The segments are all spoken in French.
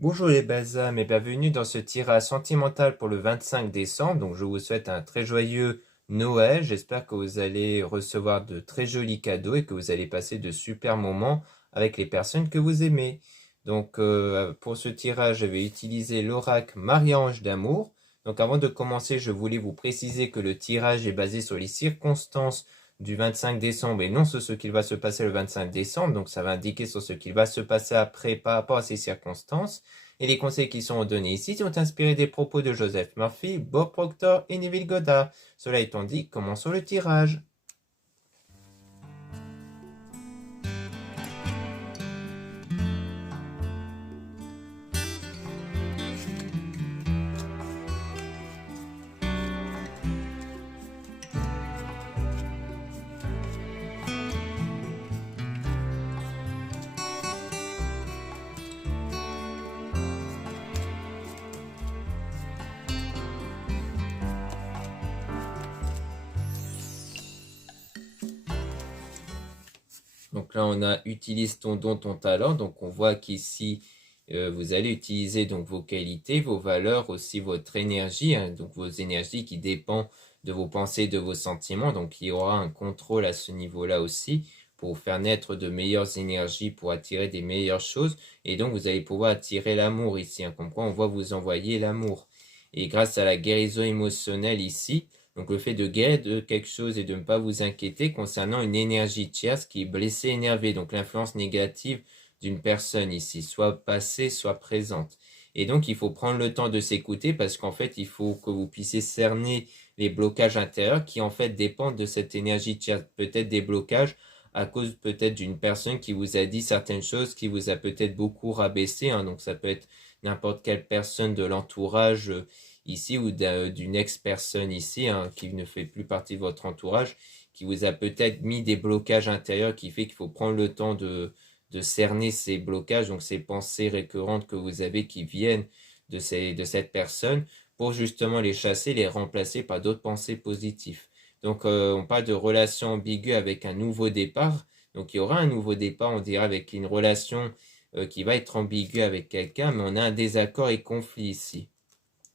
Bonjour les belles âmes et bienvenue dans ce tirage sentimental pour le 25 décembre. Donc je vous souhaite un très joyeux Noël. J'espère que vous allez recevoir de très jolis cadeaux et que vous allez passer de super moments avec les personnes que vous aimez. Donc pour ce tirage, je vais utiliser l'oracle Marie-Ange d'amour. Donc avant de commencer, je voulais vous préciser que le tirage est basé sur les circonstances du 25 décembre et non sur ce qu'il va se passer le 25 décembre. Donc ça va indiquer sur ce qu'il va se passer après par rapport à ces circonstances. Et les conseils qui sont donnés ici sont inspirés des propos de Joseph Murphy, Bob Proctor et Neville Goddard. Cela étant dit, commençons le tirage. Donc là, on a utilise ton don, ton talent. Donc on voit qu'ici, vous allez utiliser donc vos qualités, vos valeurs, aussi votre énergie, hein, donc vos énergies qui dépendent de vos pensées, de vos sentiments. Donc il y aura un contrôle à ce niveau-là aussi pour faire naître de meilleures énergies, pour attirer des meilleures choses. Et donc vous allez pouvoir attirer l'amour ici, hein, comme quoi on voit vous envoyer l'amour. Et grâce à la guérison émotionnelle ici, donc le fait de guérir de quelque chose et de ne pas vous inquiéter concernant une énergie tierce qui est blessée, énervée, donc l'influence négative d'une personne ici, soit passée, soit présente. Et donc il faut prendre le temps de s'écouter parce qu'en fait il faut que vous puissiez cerner les blocages intérieurs qui en fait dépendent de cette énergie tierce. Peut-être des blocages à cause peut-être d'une personne qui vous a dit certaines choses, qui vous a peut-être beaucoup rabaissé, hein, donc ça peut être n'importe quelle personne de l'entourage ici ou d'une ex-personne ici, hein, qui ne fait plus partie de votre entourage, qui vous a peut-être mis des blocages intérieurs qui fait qu'il faut prendre le temps de cerner ces blocages, donc ces pensées récurrentes que vous avez qui viennent de cette personne pour justement les chasser, les remplacer par d'autres pensées positives. Donc on parle de relation ambiguë avec un nouveau départ. Donc il y aura un nouveau départ, on dirait, avec une relation qui va être ambiguë avec quelqu'un, mais on a un désaccord et conflit ici.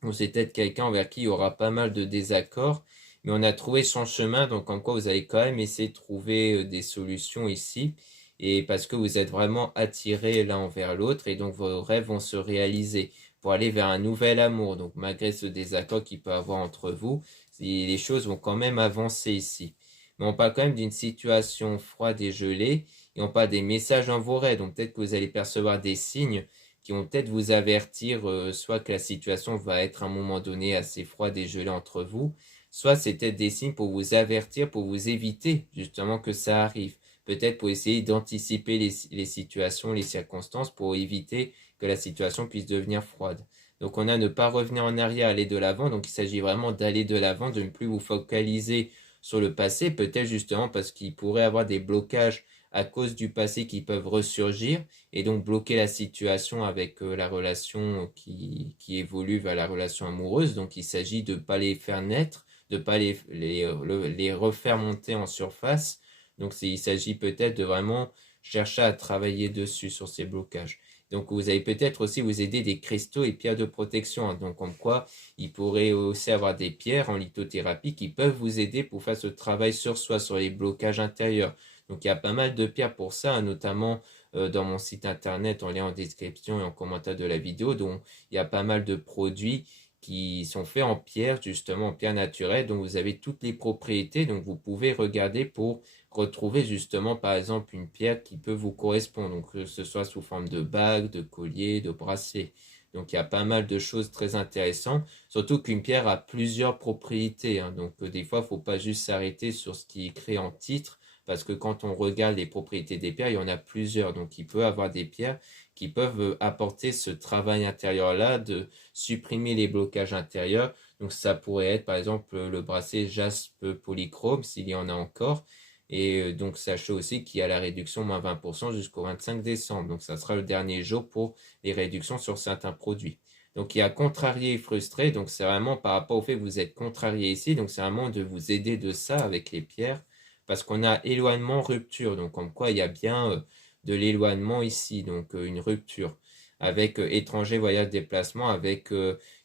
Ou c'est peut-être quelqu'un envers qui il y aura pas mal de désaccords, mais on a trouvé son chemin, donc en quoi vous allez quand même essayer de trouver des solutions ici, et parce que vous êtes vraiment attirés l'un envers l'autre, et donc vos rêves vont se réaliser pour aller vers un nouvel amour. Donc malgré ce désaccord qu'il peut y avoir entre vous, les choses vont quand même avancer ici. Mais on parle quand même d'une situation froide et gelée, et on parle des messages dans vos rêves, donc peut-être que vous allez percevoir des signes qui vont peut-être vous avertir, soit que la situation va être à un moment donné assez froide et gelée entre vous, soit c'est peut-être des signes pour vous avertir, pour vous éviter justement que ça arrive. Peut-être pour essayer d'anticiper les situations, les circonstances, pour éviter que la situation puisse devenir froide. Donc on a ne pas revenir en arrière, aller de l'avant. Donc il s'agit vraiment d'aller de l'avant, de ne plus vous focaliser sur le passé, peut-être justement parce qu'il pourrait avoir des blocages à cause du passé qui peuvent ressurgir et donc bloquer la situation avec la relation qui évolue vers la relation amoureuse. Donc il s'agit de ne pas les faire naître, de ne pas les refaire monter en surface. Donc il s'agit peut-être de vraiment chercher à travailler dessus sur ces blocages. Donc vous allez peut-être aussi vous aider des cristaux et pierres de protection, hein. Donc comme quoi il pourrait aussi avoir des pierres en lithothérapie qui peuvent vous aider pour faire ce travail sur soi, sur les blocages intérieurs. Donc il y a pas mal de pierres pour ça, hein, notamment dans mon site internet en lien en description et en commentaire de la vidéo. Donc il y a pas mal de produits qui sont faits en pierre, justement en pierre naturelle, donc vous avez toutes les propriétés, donc vous pouvez regarder pour retrouver justement par exemple une pierre qui peut vous correspondre, donc que ce soit sous forme de bague, de collier, de bracelet. Donc il y a pas mal de choses très intéressantes, surtout qu'une pierre a plusieurs propriétés, hein, donc des fois il ne faut pas juste s'arrêter sur ce qui est écrit en titre, parce que quand on regarde les propriétés des pierres, il y en a plusieurs, donc il peut y avoir des pierres qui peuvent apporter ce travail intérieur-là de supprimer les blocages intérieurs. Donc ça pourrait être par exemple le bracelet jaspe polychrome s'il y en a encore. Et donc sachez aussi qu'il y a la réduction moins 20% jusqu'au 25 décembre. Donc ça sera le dernier jour pour les réductions sur certains produits. Donc il y a contrarié et frustré. Donc c'est vraiment par rapport au fait que vous êtes contrarié ici. Donc c'est vraiment de vous aider de ça avec les pierres. Parce qu'on a éloignement, rupture. Donc comme quoi il y a bien de l'éloignement ici. Donc une rupture. avec étranger, voyage, déplacement, avec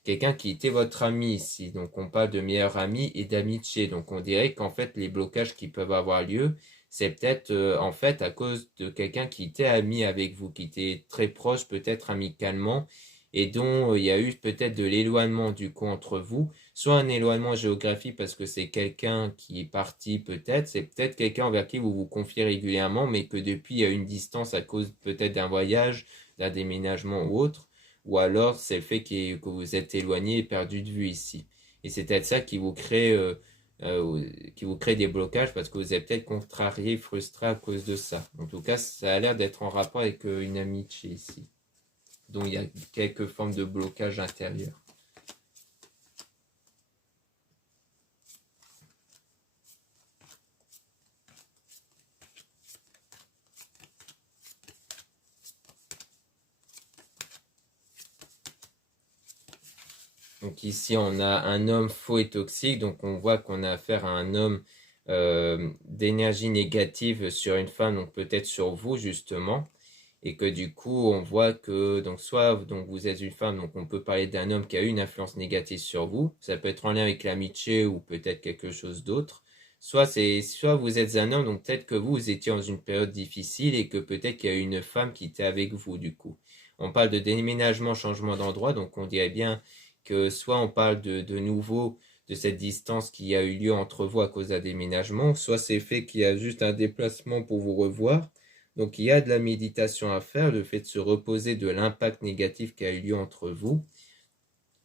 quelqu'un qui était votre ami ici. Donc on parle de meilleur ami et d'amitié. Donc on dirait qu'en fait les blocages qui peuvent avoir lieu, c'est peut-être en fait à cause de quelqu'un qui était ami avec vous, qui était très proche peut-être amicalement et dont il y a eu peut-être de l'éloignement du coup entre vous, soit un éloignement géographique parce que c'est quelqu'un qui est parti peut-être, c'est peut-être quelqu'un envers qui vous vous confiez régulièrement mais que depuis il y a une distance à cause peut-être d'un voyage, d'un déménagement ou autre, ou alors c'est le fait que vous êtes éloigné et perdu de vue ici. Et c'est peut-être ça qui vous crée des blocages parce que vous êtes peut-être contrarié, frustré à cause de ça. En tout cas, ça a l'air d'être en rapport avec une amitié ici. Donc il y a quelques formes de blocage intérieur. Donc ici, on a un homme faux et toxique. Donc on voit qu'on a affaire à un homme d'énergie négative sur une femme, donc peut-être sur vous justement. Et que du coup, on voit que donc soit donc vous êtes une femme, donc on peut parler d'un homme qui a eu une influence négative sur vous. Ça peut être en lien avec l'amitié ou peut-être quelque chose d'autre. Soit vous êtes un homme, donc peut-être que vous étiez dans une période difficile et que peut-être qu'il y a une femme qui était avec vous du coup. On parle de déménagement, changement d'endroit, donc on dirait bien que soit on parle de nouveau de cette distance qui a eu lieu entre vous à cause d'un déménagement, soit c'est fait qu'il y a juste un déplacement pour vous revoir. Donc il y a de la méditation à faire, le fait de se reposer de l'impact négatif qui a eu lieu entre vous.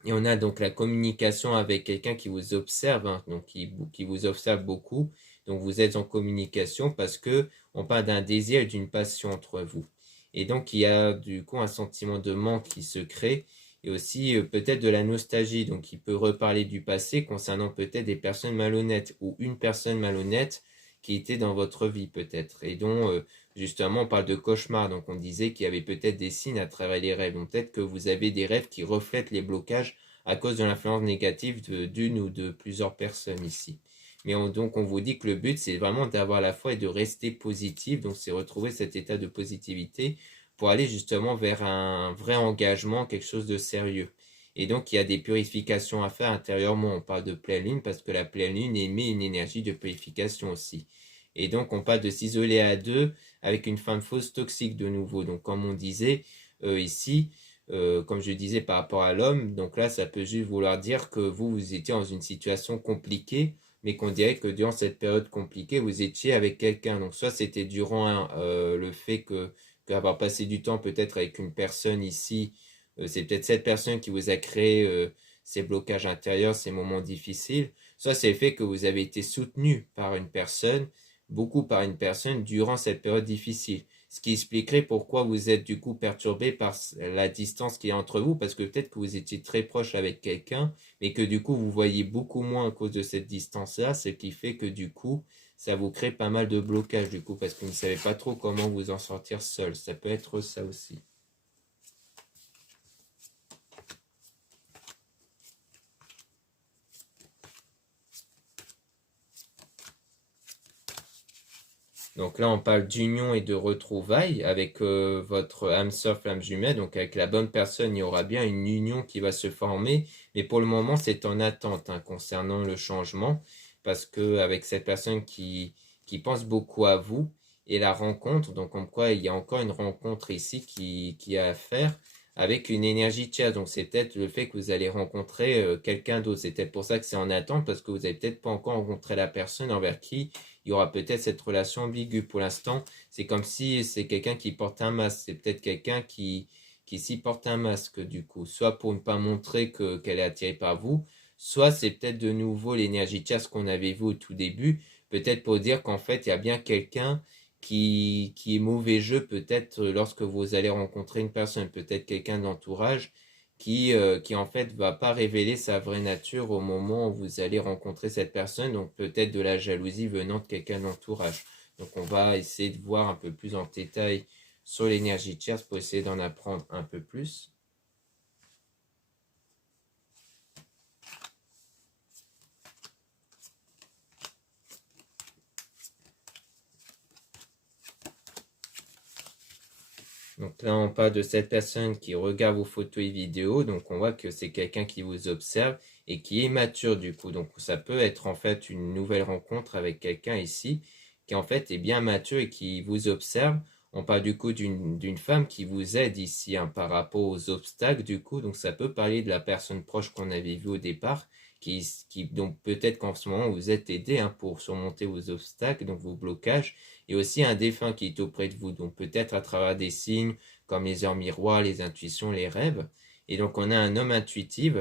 Et on a donc la communication avec quelqu'un qui vous observe, hein, donc qui vous observe beaucoup. Donc vous êtes en communication parce que on parle d'un désir et d'une passion entre vous. Et donc il y a du coup un sentiment de manque qui se crée et aussi peut-être de la nostalgie, donc il peut reparler du passé concernant peut-être des personnes malhonnêtes ou une personne malhonnête qui était dans votre vie peut-être et dont justement on parle de cauchemar, donc on disait qu'il y avait peut-être des signes à travers les rêves, donc peut-être que vous avez des rêves qui reflètent les blocages à cause de l'influence négative d'une ou de plusieurs personnes ici. Mais donc on vous dit que le but c'est vraiment d'avoir la foi et de rester positif, donc c'est retrouver cet état de positivité pour aller justement vers un vrai engagement, quelque chose de sérieux. Et donc il y a des purifications à faire intérieurement, on parle de pleine lune parce que la pleine lune émet une énergie de purification aussi. Et donc on parle de s'isoler à deux avec une femme fausse toxique de nouveau. Donc comme on disait ici, comme je disais par rapport à l'homme, donc là ça peut juste vouloir dire que vous étiez dans une situation compliquée, mais qu'on dirait que durant cette période compliquée, vous étiez avec quelqu'un. Donc soit c'était durant le fait qu'avoir passé du temps peut-être avec une personne ici, c'est peut-être cette personne qui vous a créé ces blocages intérieurs, ces moments difficiles. Soit c'est le fait que vous avez été soutenu par une personne, beaucoup par une personne durant cette période difficile. Ce qui expliquerait pourquoi vous êtes du coup perturbé par la distance qui est entre vous, parce que peut-être que vous étiez très proche avec quelqu'un, mais que du coup vous voyez beaucoup moins à cause de cette distance-là, ce qui fait que du coup ça vous crée pas mal de blocages du coup, parce que vous ne savez pas trop comment vous en sortir seul. Ça peut être ça aussi. Donc là, on parle d'union et de retrouvailles avec votre âme sœur, flamme jumelle. Donc avec la bonne personne, il y aura bien une union qui va se former. Mais pour le moment, c'est en attente hein, concernant le changement. Parce que avec cette personne qui pense beaucoup à vous et la rencontre, donc comme quoi il y a encore une rencontre ici qui a à faire avec une énergie tierce. Donc c'est peut-être le fait que vous allez rencontrer quelqu'un d'autre. C'est peut-être pour ça que c'est en attente parce que vous n'avez peut-être pas encore rencontré la personne envers qui il y aura peut-être cette relation ambiguë. Pour l'instant, c'est comme si c'est quelqu'un qui porte un masque. C'est peut-être quelqu'un qui s'y porte un masque, du coup. Soit pour ne pas montrer qu'elle est attirée par vous, soit c'est peut-être de nouveau l'énergie tierce qu'on avait vu au tout début. Peut-être pour dire qu'en fait, il y a bien quelqu'un qui est mauvais jeu, peut-être lorsque vous allez rencontrer une personne, peut-être quelqu'un d'entourage qui en fait va pas révéler sa vraie nature au moment où vous allez rencontrer cette personne, donc peut-être de la jalousie venant de quelqu'un d'entourage. Donc on va essayer de voir un peu plus en détail sur l'énergie tierce pour essayer d'en apprendre un peu plus. Donc là, on parle de cette personne qui regarde vos photos et vidéos. Donc on voit que c'est quelqu'un qui vous observe et qui est mature du coup. Donc ça peut être en fait une nouvelle rencontre avec quelqu'un ici qui en fait est bien mature et qui vous observe. On parle du coup d'une femme qui vous aide ici hein, par rapport aux obstacles du coup. Donc ça peut parler de la personne proche qu'on avait vue au départ. Donc peut-être qu'en ce moment vous êtes aidé hein, pour surmonter vos obstacles, donc vos blocages et aussi un défunt qui est auprès de vous, donc peut-être à travers des signes comme les heures miroirs, les intuitions, les rêves. Et donc on a un homme intuitif,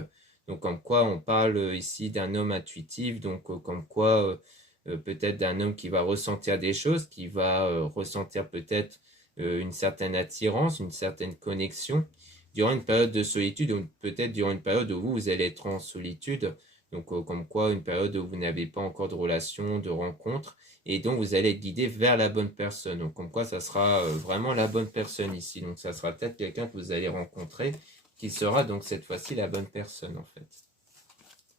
donc comme quoi on parle ici d'un homme intuitif, donc comme quoi peut-être d'un homme qui va ressentir des choses, qui va ressentir peut-être une certaine attirance, une certaine connexion durant une période de solitude, ou peut-être durant une période où vous allez être en solitude, donc comme quoi une période où vous n'avez pas encore de relation, de rencontre, et donc vous allez être guidé vers la bonne personne. Donc comme quoi ça sera vraiment la bonne personne ici. Donc ça sera peut-être quelqu'un que vous allez rencontrer qui sera donc cette fois-ci la bonne personne en fait.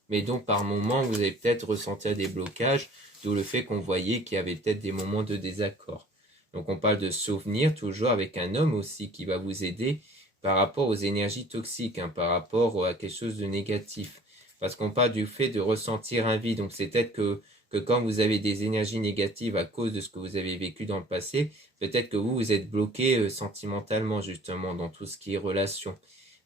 Mais donc par moment vous allez peut-être ressentir des blocages, d'où le fait qu'on voyait qu'il y avait peut-être des moments de désaccord. Donc on parle de souvenirs toujours avec un homme aussi qui va vous aider par rapport aux énergies toxiques, hein, par rapport à quelque chose de négatif. Parce qu'on parle du fait de ressentir un vide. Donc c'est peut-être que quand vous avez des énergies négatives à cause de ce que vous avez vécu dans le passé, peut-être que vous êtes bloqué sentimentalement justement dans tout ce qui est relation.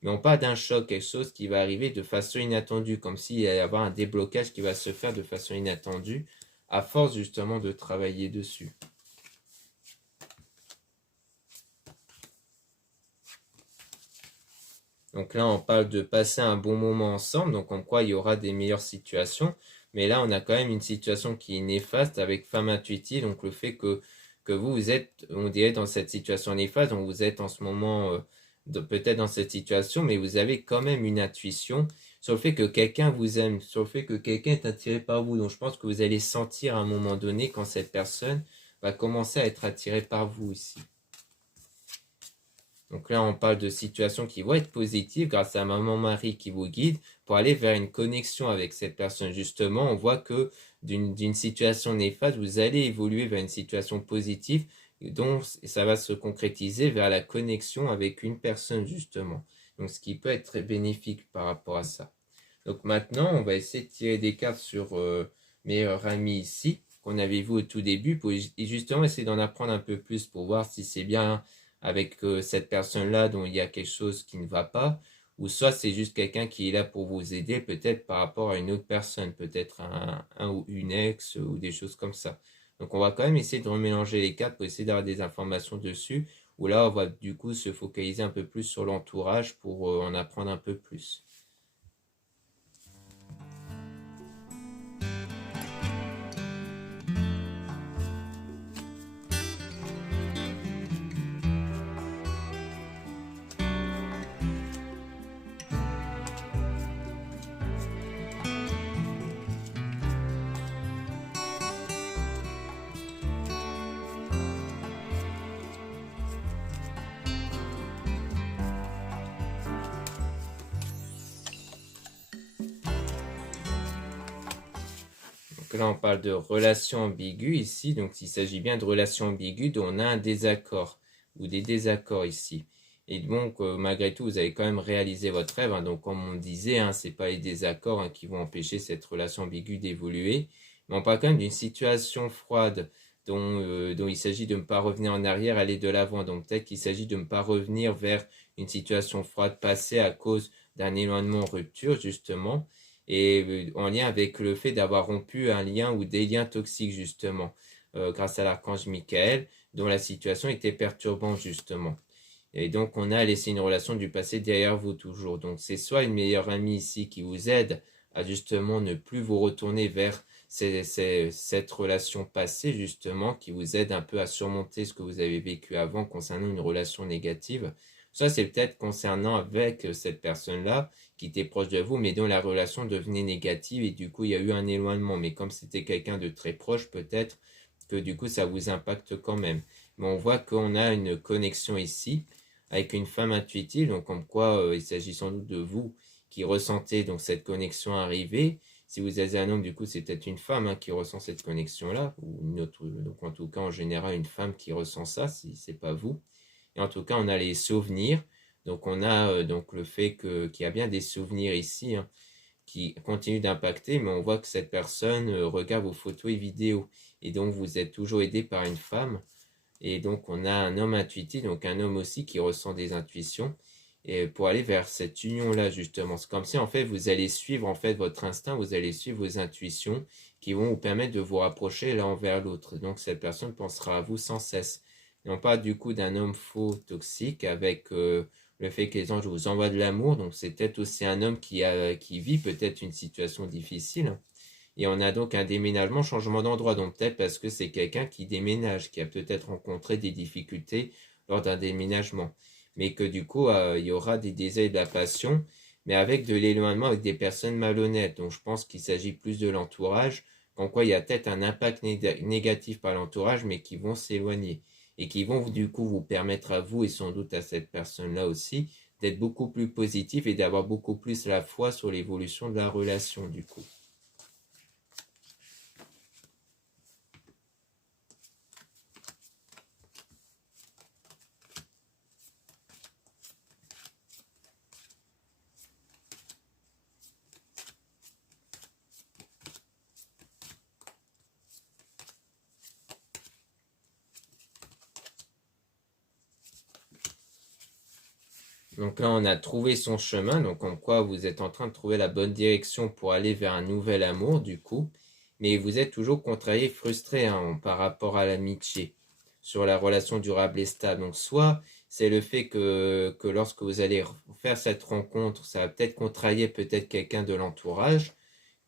Mais on parle d'un choc, quelque chose qui va arriver de façon inattendue, comme s'il y allait y avoir un déblocage qui va se faire de façon inattendue, à force justement de travailler dessus. Donc là, on parle de passer un bon moment ensemble, donc en quoi il y aura des meilleures situations. Mais là, on a quand même une situation qui est néfaste avec femme intuitive, donc le fait que vous êtes, on dirait, dans cette situation néfaste, donc vous êtes en ce moment peut-être dans cette situation, mais vous avez quand même une intuition sur le fait que quelqu'un vous aime, sur le fait que quelqu'un est attiré par vous. Donc je pense que vous allez sentir à un moment donné quand cette personne va commencer à être attirée par vous ici. Donc là, on parle de situations qui vont être positives grâce à Maman Marie qui vous guide pour aller vers une connexion avec cette personne. Justement, on voit que d'une situation néfaste, vous allez évoluer vers une situation positive dont ça va se concrétiser vers la connexion avec une personne, justement. Donc, ce qui peut être très bénéfique par rapport à ça. Donc maintenant, on va essayer de tirer des cartes sur meilleur ami ici, qu'on avait vu au tout début, pour justement essayer d'en apprendre un peu plus pour voir si c'est bien avec cette personne-là dont il y a quelque chose qui ne va pas, ou soit c'est juste quelqu'un qui est là pour vous aider, peut-être par rapport à une autre personne, peut-être un ou une ex, ou des choses comme ça. Donc on va quand même essayer de remélanger les cartes pour essayer d'avoir des informations dessus, où là on va du coup se focaliser un peu plus sur l'entourage pour en apprendre un peu plus. Donc là, on parle de relations ambiguës ici. Donc, il s'agit bien de relations ambiguës dont on a un désaccord ou des désaccords ici. Et donc, malgré tout, vous avez quand même réalisé votre rêve. Hein. Donc, comme on disait, hein, ce n'est pas les désaccords hein, qui vont empêcher cette relation ambiguë d'évoluer. Mais on parle quand même d'une situation froide dont il s'agit de ne pas revenir en arrière, aller de l'avant. Donc, peut-être qu'il s'agit de ne pas revenir vers une situation froide passée à cause d'un éloignement en rupture, justement et en lien avec le fait d'avoir rompu un lien ou des liens toxiques justement, grâce à l'archange Michael, dont la situation était perturbante justement. Et donc on a laissé une relation du passé derrière vous toujours. Donc c'est soit une meilleure amie ici qui vous aide à justement ne plus vous retourner vers cette relation passée justement, qui vous aide un peu à surmonter ce que vous avez vécu avant concernant une relation négative. Soit c'est peut-être concernant avec cette personne-là qui était proche de vous, mais dont la relation devenait négative et du coup il y a eu un éloignement. Mais comme c'était quelqu'un de très proche, peut-être que du coup ça vous impacte quand même. Mais on voit qu'on a une connexion ici avec une femme intuitive, donc comme quoi il s'agit sans doute de vous qui ressentez donc cette connexion arriver. Si vous êtes un homme, du coup c'est peut-être une femme hein, qui ressent cette connexion-là, ou une autre, donc en tout cas en général une femme qui ressent ça, si c'est pas vous. Et en tout cas, on a les souvenirs. Donc on a donc le fait qu'il y a bien des souvenirs ici, hein, qui continuent d'impacter, mais on voit que cette personne regarde vos photos et vidéos. Et donc vous êtes toujours aidé par une femme. Et donc on a un homme intuitif, donc un homme aussi qui ressent des intuitions. Et pour aller vers cette union-là, justement. C'est comme si, en fait, vous allez suivre, en fait, votre instinct, vous allez suivre vos intuitions qui vont vous permettre de vous rapprocher l'un vers l'autre. Donc, cette personne pensera à vous sans cesse. Et on parle du coup d'un homme faux toxique avec le fait que les anges vous envoient de l'amour. Donc, c'est peut-être aussi un homme qui vit peut-être une situation difficile. Et on a donc un déménagement, changement d'endroit. Donc, peut-être parce que c'est quelqu'un qui déménage, qui a peut-être rencontré des difficultés lors d'un déménagement, mais que du coup, il y aura des désirs et de la passion, mais avec de l'éloignement avec des personnes malhonnêtes. Donc je pense qu'il s'agit plus de l'entourage, qu'en quoi il y a peut-être un impact négatif par l'entourage, mais qui vont s'éloigner, et qui vont du coup vous permettre à vous, et sans doute à cette personne-là aussi, d'être beaucoup plus positif et d'avoir beaucoup plus la foi sur l'évolution de la relation du coup. Donc là, on a trouvé son chemin, donc en quoi vous êtes en train de trouver la bonne direction pour aller vers un nouvel amour, du coup. Mais vous êtes toujours contrarié, frustré hein, par rapport à l'amitié, sur la relation durable et stable. Donc soit c'est le fait que lorsque vous allez faire cette rencontre, ça va peut-être contrarier peut-être quelqu'un de l'entourage,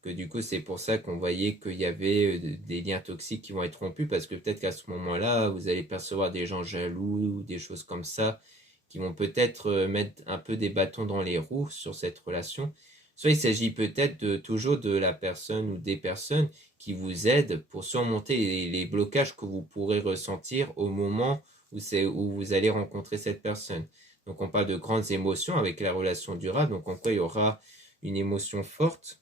que du coup c'est pour ça qu'on voyait qu'il y avait des liens toxiques qui vont être rompus, parce que peut-être qu'à ce moment-là, vous allez percevoir des gens jaloux ou des choses comme ça, qui vont peut-être mettre un peu des bâtons dans les roues sur cette relation. Soit il s'agit peut-être toujours de la personne ou des personnes qui vous aident pour surmonter les blocages que vous pourrez ressentir au moment où vous allez rencontrer cette personne. Donc on parle de grandes émotions avec la relation durable, donc en quoi il y aura une émotion forte,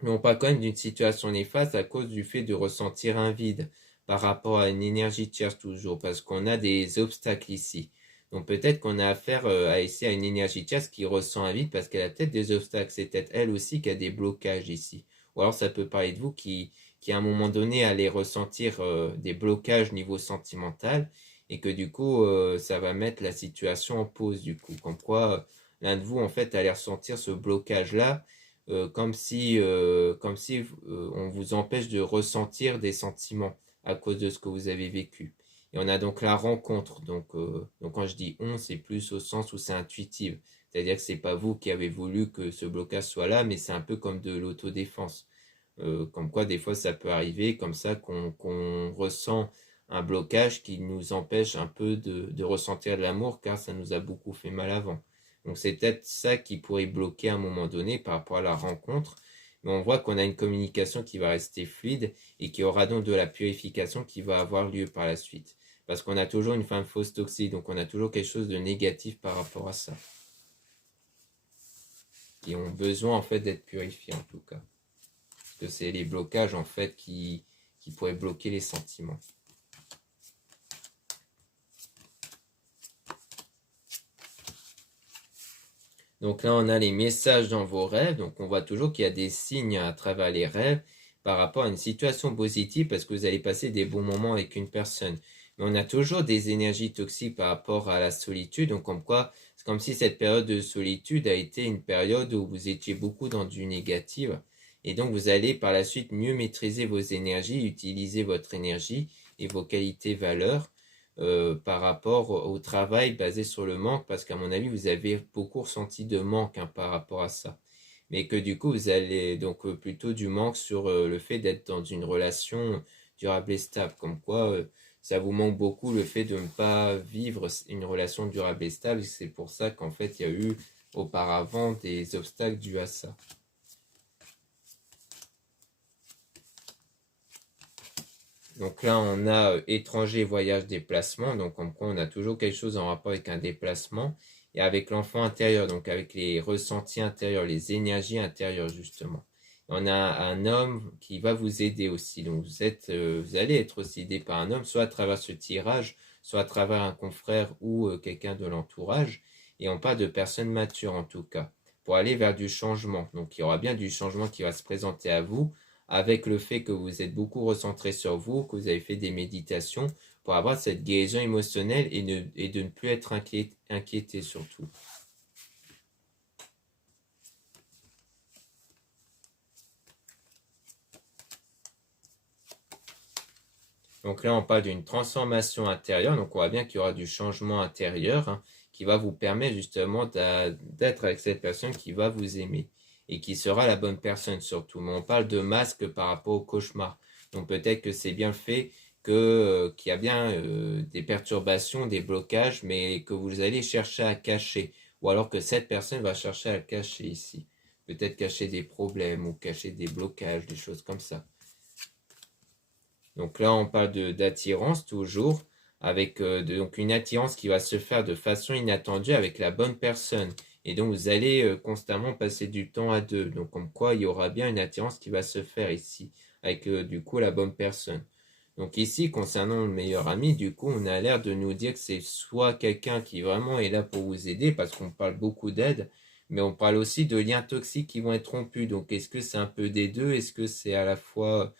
mais on parle quand même d'une situation néfaste à cause du fait de ressentir un vide par rapport à une énergie tierce toujours, parce qu'on a des obstacles ici. Donc peut-être qu'on a affaire ici à une énergie tierce qui ressent un vide parce qu'elle a peut-être des obstacles. C'est peut-être elle aussi qui a des blocages ici. Ou alors ça peut parler de vous qui à un moment donné allez ressentir des blocages niveau sentimental, et que du coup ça va mettre la situation en pause du coup. Comme quoi l'un de vous en fait allait ressentir ce blocage-là, comme si on vous empêche de ressentir des sentiments à cause de ce que vous avez vécu. Et on a donc la rencontre. Donc quand je dis on, c'est plus au sens où c'est intuitif. C'est-à-dire que c'est pas vous qui avez voulu que ce blocage soit là, mais c'est un peu comme de l'autodéfense. Comme quoi, des fois, ça peut arriver comme ça qu'on ressent un blocage qui nous empêche un peu de ressentir de l'amour, car ça nous a beaucoup fait mal avant. Donc c'est peut-être ça qui pourrait bloquer à un moment donné par rapport à la rencontre. Mais on voit qu'on a une communication qui va rester fluide et qu'il y aura donc de la purification qui va avoir lieu par la suite. Parce qu'on a toujours une femme fausse toxique, donc on a toujours quelque chose de négatif par rapport à ça. Qui ont besoin en fait d'être purifiés en tout cas. Parce que c'est les blocages en fait qui pourraient bloquer les sentiments. Donc là, on a les messages dans vos rêves. Donc on voit toujours qu'il y a des signes à travers les rêves par rapport à une situation positive parce que vous allez passer des bons moments avec une personne. Mais on a toujours des énergies toxiques par rapport à la solitude. Donc comme quoi, c'est comme si cette période de solitude a été une période où vous étiez beaucoup dans du négatif. Et donc vous allez par la suite mieux maîtriser vos énergies, utiliser votre énergie et vos qualités valeurs par rapport au travail basé sur le manque, parce qu'à mon avis, vous avez beaucoup ressenti de manque par rapport à ça. Mais que du coup, vous allez donc plutôt du manque sur le fait d'être dans une relation durable et stable. Comme quoi, ça vous manque beaucoup le fait de ne pas vivre une relation durable et stable. C'est pour ça qu'en fait, il y a eu auparavant des obstacles dus à ça. Donc là, on a étranger, voyage, déplacement. Donc comme quoi, on a toujours quelque chose en rapport avec un déplacement et avec l'enfant intérieur, donc avec les ressentis intérieurs, les énergies intérieures justement. On a un homme qui va vous aider aussi. Donc vous allez être aussi aidé par un homme, soit à travers ce tirage, soit à travers un confrère ou quelqu'un de l'entourage. Et on parle de personnes matures en tout cas, pour aller vers du changement. Donc il y aura bien du changement qui va se présenter à vous, avec le fait que vous êtes beaucoup recentré sur vous, que vous avez fait des méditations, pour avoir cette guérison émotionnelle et de ne plus être inquiété surtout. Donc là, on parle d'une transformation intérieure. Donc on voit bien qu'il y aura du changement intérieur, hein, qui va vous permettre justement d'être avec cette personne qui va vous aimer et qui sera la bonne personne surtout. Mais on parle de masque par rapport au cauchemar. Donc peut-être que c'est bien fait qu'il y a bien des perturbations, des blocages, mais que vous allez chercher à cacher. Ou alors que cette personne va chercher à cacher ici. Peut-être cacher des problèmes ou cacher des blocages, des choses comme ça. Donc là, on parle d'attirance toujours, avec donc une attirance qui va se faire de façon inattendue avec la bonne personne. Et donc, vous allez constamment passer du temps à deux. Donc, comme quoi, il y aura bien une attirance qui va se faire ici, avec du coup la bonne personne. Donc ici, concernant le meilleur ami, du coup, on a l'air de nous dire que c'est soit quelqu'un qui vraiment est là pour vous aider, parce qu'on parle beaucoup d'aide, mais on parle aussi de liens toxiques qui vont être rompus. Donc, est-ce que c'est un peu des deux? Est-ce que c'est à la fois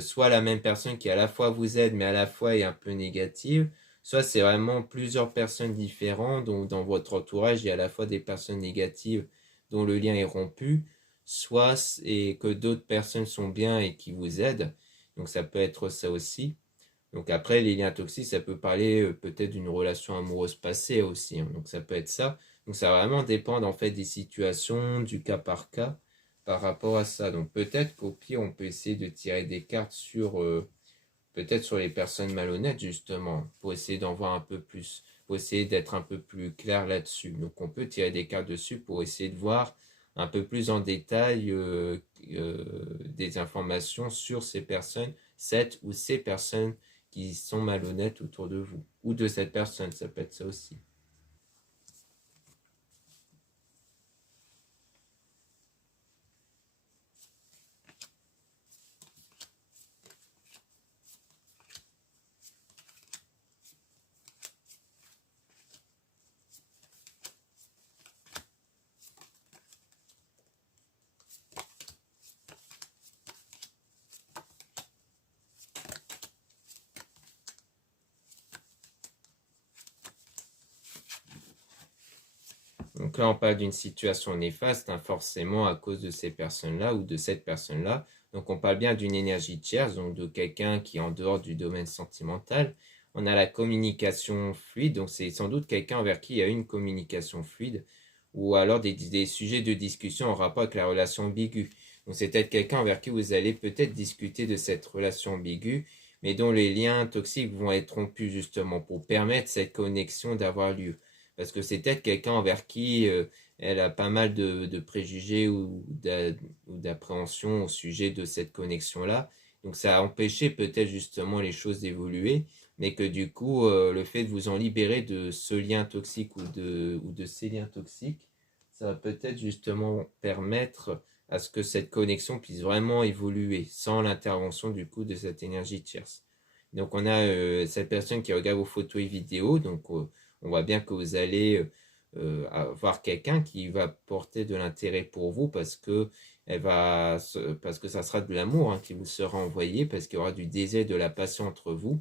soit la même personne qui à la fois vous aide mais à la fois est un peu négative, soit c'est vraiment plusieurs personnes différentes, donc dans votre entourage il y a à la fois des personnes négatives dont le lien est rompu, soit et que d'autres personnes sont bien et qui vous aident, donc ça peut être ça aussi. Donc après les liens toxiques ça peut parler peut-être d'une relation amoureuse passée aussi, hein. Donc ça peut être ça. Donc ça va vraiment dépendre en fait des situations, du cas par cas par rapport à ça. Donc peut-être qu'au pire, on peut essayer de tirer des cartes sur peut-être sur les personnes malhonnêtes, justement, pour essayer d'en voir un peu plus, pour essayer d'être un peu plus clair là-dessus. Donc on peut tirer des cartes dessus pour essayer de voir un peu plus en détail des informations sur ces personnes, cette ou ces personnes qui sont malhonnêtes autour de vous, ou de cette personne, ça peut être ça aussi. Donc là, on parle d'une situation néfaste, hein, forcément à cause de ces personnes-là ou de cette personne-là. Donc on parle bien d'une énergie tierce, donc de quelqu'un qui est en dehors du domaine sentimental. On a la communication fluide, donc c'est sans doute quelqu'un vers qui il y a une communication fluide, ou alors des sujets de discussion en rapport avec la relation ambiguë. Donc c'est peut-être quelqu'un vers qui vous allez peut-être discuter de cette relation ambiguë, mais dont les liens toxiques vont être rompus justement pour permettre cette connexion d'avoir lieu. Parce que c'est peut-être quelqu'un envers qui elle a pas mal de préjugés ou d'appréhension au sujet de cette connexion-là. Donc ça a empêché peut-être justement les choses d'évoluer, mais que du coup, le fait de vous en libérer de ce lien toxique ou de ces liens toxiques, ça va peut-être justement permettre à ce que cette connexion puisse vraiment évoluer sans l'intervention du coup de cette énergie tierce. Donc on a cette personne qui regarde vos photos et vidéos, donc on voit bien que vous allez avoir quelqu'un qui va porter de l'intérêt pour vous parce que ça sera de l'amour, hein, qui vous sera envoyé, parce qu'il y aura du désir, de la passion entre vous.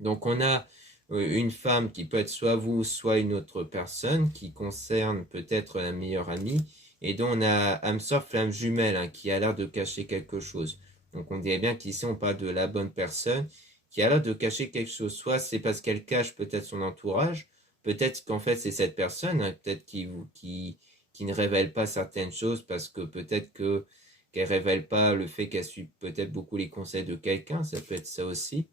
Donc on a une femme qui peut être soit vous, soit une autre personne, qui concerne peut-être la meilleure amie, et dont on a âme sœur, flamme jumelle, hein, qui a l'air de cacher quelque chose. Donc on dirait bien qu'ici on parle de la bonne personne, qui a l'air de cacher quelque chose. Soit c'est parce qu'elle cache peut-être son entourage, peut-être qu'en fait c'est cette personne, hein, peut-être qui ne révèle pas certaines choses, parce que peut-être qu'elle révèle pas le fait qu'elle suit peut-être beaucoup les conseils de quelqu'un, ça peut être ça aussi.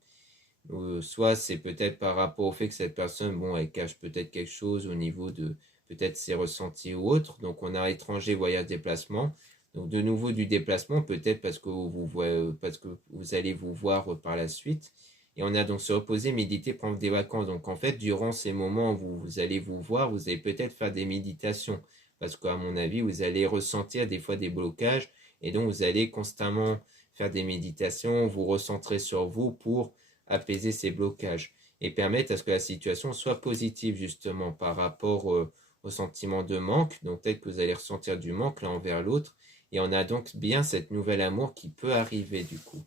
Soit c'est peut-être par rapport au fait que cette personne, bon, elle cache peut-être quelque chose au niveau de peut-être ses ressentis ou autres. Donc on a étranger, voyage, déplacement. Donc de nouveau du déplacement, peut-être parce que vous allez vous voir par la suite. Et on a donc se reposer, méditer, prendre des vacances. Donc en fait, durant ces moments où vous allez vous voir, vous allez peut-être faire des méditations. Parce qu'à mon avis, vous allez ressentir des fois des blocages. Et donc vous allez constamment faire des méditations, vous recentrer sur vous pour apaiser ces blocages. et permettre à ce que la situation soit positive justement par rapport au sentiment de manque. Donc peut-être que vous allez ressentir du manque l'un envers l'autre, et on a donc bien cette nouvel amour qui peut arriver du coup.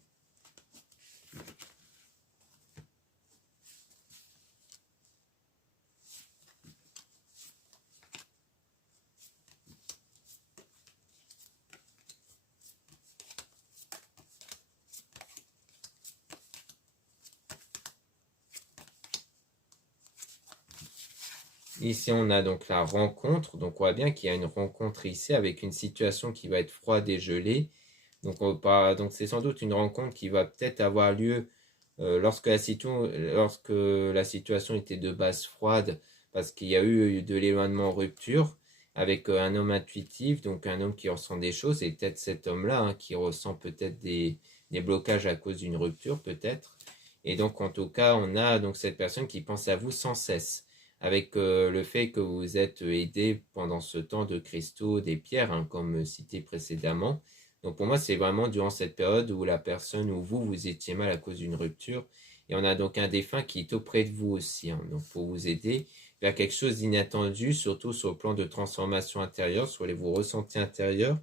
Ici, on a donc la rencontre. Donc, on voit bien qu'il y a une rencontre ici avec une situation qui va être froide et gelée. Donc, c'est sans doute une rencontre qui va peut-être avoir lieu lorsque la situation était de base froide, parce qu'il y a eu de l'éloignement rupture avec un homme intuitif, donc un homme qui ressent des choses, et peut-être cet homme-là qui ressent peut-être des blocages à cause d'une rupture, peut-être. Et donc, en tout cas, on a donc cette personne qui pense à vous sans cesse, avec le fait que vous êtes aidé pendant ce temps de cristaux, des pierres, comme cité précédemment. Donc pour moi, c'est vraiment durant cette période où la personne ou vous étiez mal à cause d'une rupture. Et on a donc un défunt qui est auprès de vous aussi, donc pour vous aider vers quelque chose d'inattendu, surtout sur le plan de transformation intérieure, sur vos ressentis intérieurs,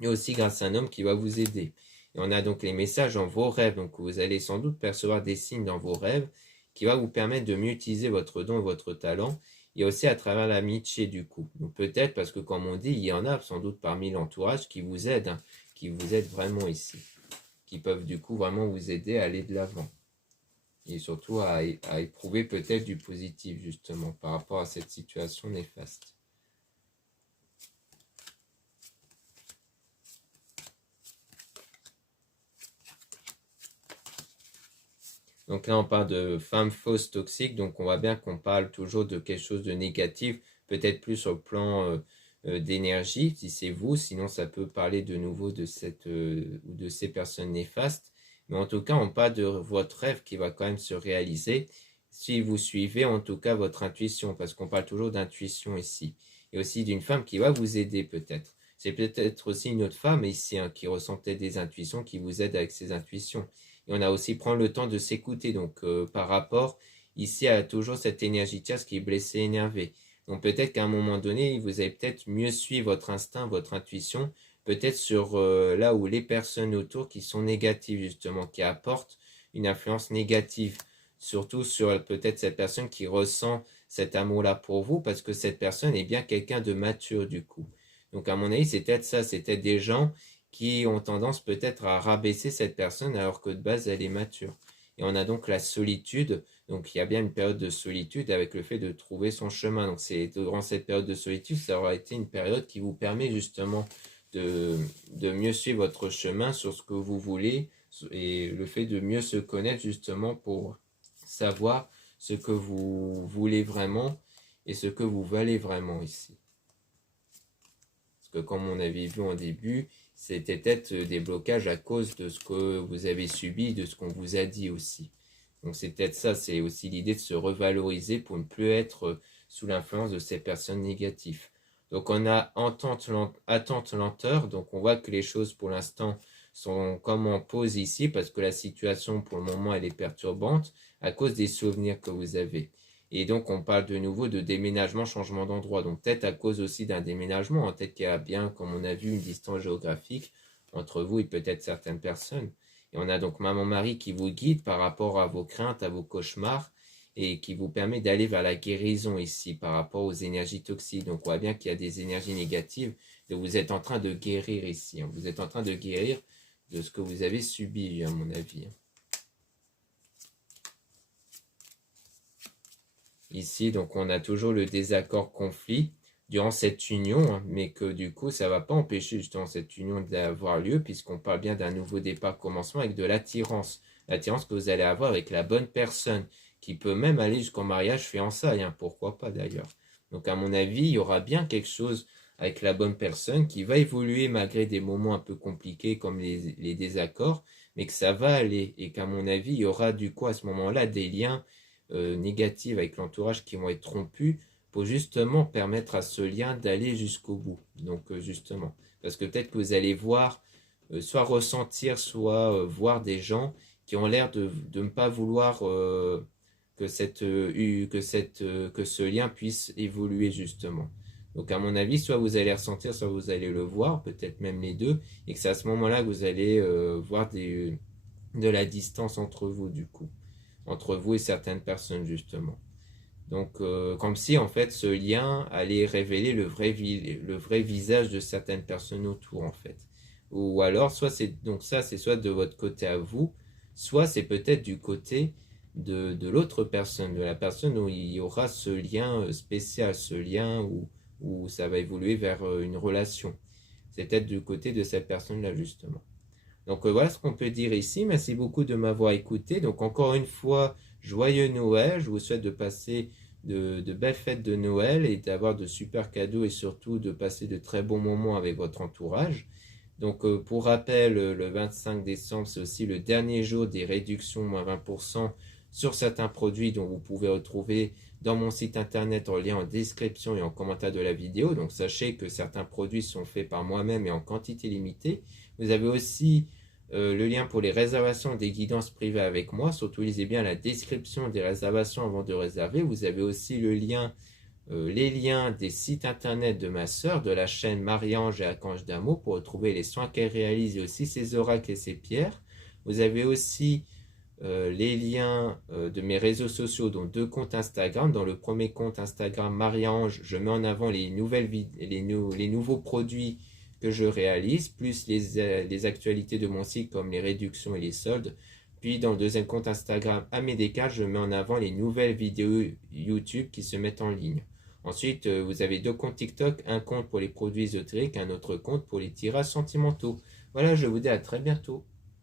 et aussi grâce à un homme qui va vous aider. Et on a donc les messages dans vos rêves, donc vous allez sans doute percevoir des signes dans vos rêves qui va vous permettre de mieux utiliser votre don et votre talent, et aussi à travers l'amitié du coup. Donc peut-être parce que comme on dit, il y en a sans doute parmi l'entourage qui vous aident, qui vous aident vraiment ici, qui peuvent du coup vraiment vous aider à aller de l'avant. Et surtout à éprouver peut-être du positif justement par rapport à cette situation néfaste. Donc là, on parle de femmes fausses toxiques, donc on voit bien qu'on parle toujours de quelque chose de négatif, peut-être plus sur le plan d'énergie, si c'est vous, sinon ça peut parler de nouveau de de ces personnes néfastes. Mais en tout cas, on parle de votre rêve qui va quand même se réaliser si vous suivez en tout cas votre intuition, parce qu'on parle toujours d'intuition ici. Et aussi d'une femme qui va vous aider peut-être. C'est peut-être aussi une autre femme ici qui ressent peut-être des intuitions, qui vous aide avec ses intuitions. Et on a aussi prendre le temps de s'écouter. Donc, par rapport ici à toujours cette énergie tierce qui est blessée, énervée. Donc, peut-être qu'à un moment donné, vous allez peut-être mieux suivre votre instinct, votre intuition, peut-être sur là où les personnes autour qui sont négatives, justement, qui apportent une influence négative. Surtout sur peut-être cette personne qui ressent cet amour-là pour vous, parce que cette personne est bien quelqu'un de mature, du coup. Donc, à mon avis, c'est peut-être ça, c'était des gens qui ont tendance peut-être à rabaisser cette personne alors que de base elle est mature. Et on a donc la solitude, donc il y a bien une période de solitude avec le fait de trouver son chemin. Donc c'est durant cette période de solitude, ça aura été une période qui vous permet justement de mieux suivre votre chemin sur ce que vous voulez et le fait de mieux se connaître justement pour savoir ce que vous voulez vraiment et ce que vous valez vraiment ici. Parce que comme on avait vu en début, c'était peut-être des blocages à cause de ce que vous avez subi, de ce qu'on vous a dit aussi. Donc c'est peut-être ça, c'est aussi l'idée de se revaloriser pour ne plus être sous l'influence de ces personnes négatives. Donc on a attente, lenteur, donc on voit que les choses pour l'instant sont comme en pause ici, parce que la situation pour le moment elle est perturbante à cause des souvenirs que vous avez. Et donc, on parle de nouveau de déménagement, changement d'endroit. Donc, peut-être à cause aussi d'un déménagement, peut-être qu'il y a bien, comme on a vu, une distance géographique entre vous et peut-être certaines personnes. Et on a donc maman-mari qui vous guide par rapport à vos craintes, à vos cauchemars, et qui vous permet d'aller vers la guérison ici par rapport aux énergies toxiques. Donc, on voit bien qu'il y a des énergies négatives, et vous êtes en train de guérir ici. Vous êtes en train de guérir de ce que vous avez subi, à mon avis. Ici, donc on a toujours le désaccord-conflit durant cette union, mais que du coup, ça ne va pas empêcher justement cette union d'avoir lieu, puisqu'on parle bien d'un nouveau départ, commencement avec de l'attirance. L'attirance que vous allez avoir avec la bonne personne, qui peut même aller jusqu'au mariage fiançailles, pourquoi pas d'ailleurs. Donc à mon avis, il y aura bien quelque chose avec la bonne personne qui va évoluer malgré des moments un peu compliqués comme les désaccords, mais que ça va aller, et qu'à mon avis, il y aura du coup à ce moment-là des liens négatives avec l'entourage qui vont être trompus pour justement permettre à ce lien d'aller jusqu'au bout. Donc justement, parce que peut-être que vous allez voir, soit ressentir, soit voir des gens qui ont l'air de ne pas vouloir que ce lien puisse évoluer justement. Donc à mon avis, soit vous allez ressentir, soit vous allez le voir, peut-être même les deux, et que c'est à ce moment-là que vous allez voir de la distance entre vous du coup, entre vous et certaines personnes justement. Donc comme si en fait ce lien allait révéler le vrai visage de certaines personnes autour en fait. Ou alors soit c'est donc ça c'est soit de votre côté à vous, soit c'est peut-être du côté de l'autre personne, de la personne où il y aura ce lien spécial, ce lien où ça va évoluer vers une relation. C'est peut-être du côté de cette personne-là justement. Donc voilà ce qu'on peut dire ici. Merci beaucoup de m'avoir écouté. Donc encore une fois, joyeux Noël. Je vous souhaite de passer de belles fêtes de Noël et d'avoir de super cadeaux et surtout de passer de très bons moments avec votre entourage. Donc pour rappel, le 25 décembre, c'est aussi le dernier jour des réductions moins 20% sur certains produits dont vous pouvez retrouver dans mon site internet en lien en description et en commentaire de la vidéo. Donc sachez que certains produits sont faits par moi-même et en quantité limitée. Vous avez aussi le lien pour les réservations des guidances privées avec moi. Surtout lisez bien la description des réservations avant de réserver. Vous avez aussi le lien, les liens des sites internet de ma sœur, de la chaîne Marie-Ange et Archange d'Amour pour retrouver les soins qu'elle réalise et aussi ses oracles et ses pierres. Vous avez aussi les liens de mes réseaux sociaux, dont 2 comptes Instagram. Dans le premier compte Instagram Marie-Ange, je mets en avant les nouveaux produits que je réalise, plus les actualités de mon site comme les réductions et les soldes. Puis dans le deuxième compte Instagram Amédéca, je mets en avant les nouvelles vidéos YouTube qui se mettent en ligne. Ensuite, vous avez 2 comptes TikTok, un compte pour les produits ésotériques, un autre compte pour les tirages sentimentaux. Voilà, je vous dis à très bientôt.